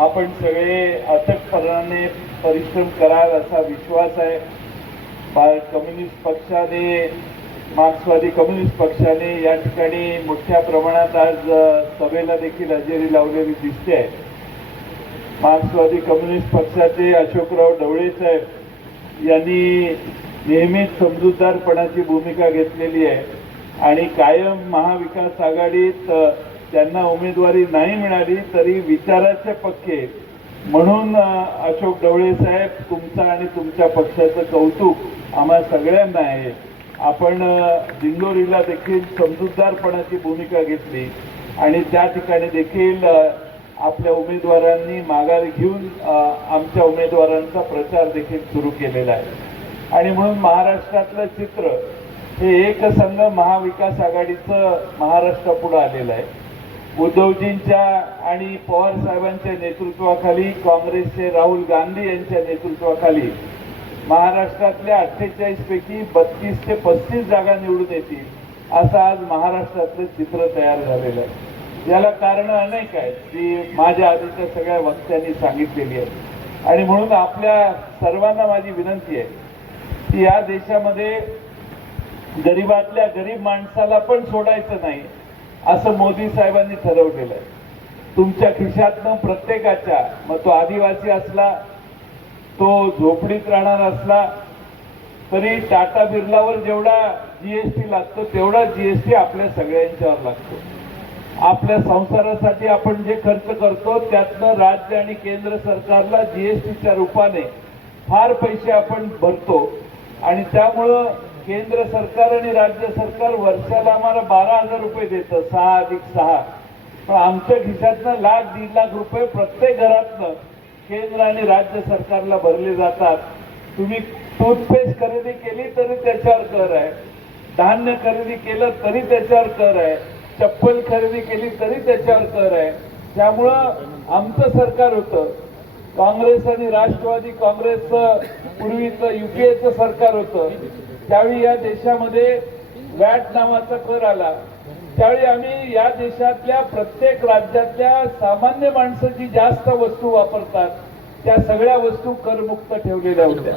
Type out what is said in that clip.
आपण सगळे अथकपणाने परिश्रम कराल असा विश्वास आहे. कम्युनिस्ट पक्षाने मार्क्सवादी कम्युनिस्ट पक्षाने या ठिकाणी मोठ्या प्रमाणात आज सभेला देखील हजेरी लावलेली दिसते. आहे मार्क्सवादी कम्युनिस्ट पक्षाचे अशोकराव ढवळे साहेब यांनी नेहमीच समजूतदारपणाची भूमिका घेतलेली आहे. आणि कायम महाविकास आघाडीत त्यांना उमेदवारी नाही मिळाली तरी विचाराचे पक्के. म्हणून अशोक ढवळे साहेब तुमचं आणि तुमच्या पक्षाचं कौतुक आम्हा सगळ्यांना आहे. आपण दिंडोरीला देखील समजूतदारपणाची भूमिका घेतली. आणि त्या ठिकाणी देखील आपल्या उमेदवारांनी माघार घेऊन आमच्या उमेदवारांचा प्रचार देखील सुरू केलेला आहे. आणि म्हणून महाराष्ट्रातलं चित्र हे एकसंघ महाविकास आघाडीचं महाराष्ट्रापुढं आलेलं आहे. उद्धवजींच्या आणि पवार साहेबांच्या नेतृत्वाखाली काँग्रेसचे राहुल गांधी यांच्या नेतृत्वाखाली महाराष्ट्रातल्या अठ्ठेचाळीस पैकी बत्तीस ते पस्तीस जागा निवडून येतील असं आज महाराष्ट्रातलं चित्र तयार झालेलं आहे. याला कारण अनेक आहेत जी माझ्या आधीच्या सगळ्या वक्त्यांनी सांगितलेली आहेत. आणि म्हणून आपल्या सर्वांना माझी विनंती आहे की या देशामध्ये गरीबातल्या गरीब माणसाला पण सोडायचं नाही असं मोदी साहेबांनी ठरवलेलं आहे. तुमच्या खिशातनं प्रत्येकाच्या मग तो आदिवासी असला तो झोपडीत राहणार असला तरी टाटा बिर्लावर जेवढा जीएसटी लागतो तेवढा जीएसटी आपल्या सगळ्यांच्यावर लागतो. आपल्या संसारासाठी आपण जे खर्च करतो त्यातनं राज्य आणि केंद्र सरकारला जीएसटीच्या रूपाने फार पैसे आपण भरतो. आणि त्यामुळं केंद्र सरकार आणि राज्य सरकार वर्षाला आम्हाला बारा हजार रुपये देतं सहा अधिक सहा. पण आमच्या खिशातनं लाख दीड लाख रुपये प्रत्येक घरातनं केंद्र आणि राज्य सरकारला भरले जातात. तुम्ही टूथपेस्ट खरेदी केली तरी त्याच्यावर कर आहे. धान्य खरेदी केलं तरी त्याच्यावर कर आहे. चप्पल खरेदी केली तरी त्याच्यावर कर आहे. त्यामुळं आमचं सरकार होतं. काँग्रेस आणि राष्ट्रवादी काँग्रेसचं पूर्वीचं युपीएचं सरकार होतं. त्यावेळी या देशामध्ये वॅट नावाचा कर आला. त्यावेळी आम्ही या देशातल्या प्रत्येक राज्यातल्या सामान्य माणसं जी जास्त वस्तू वापरतात. त्या सगळ्या वस्तू करमुक्त ठेवलेल्या होत्या.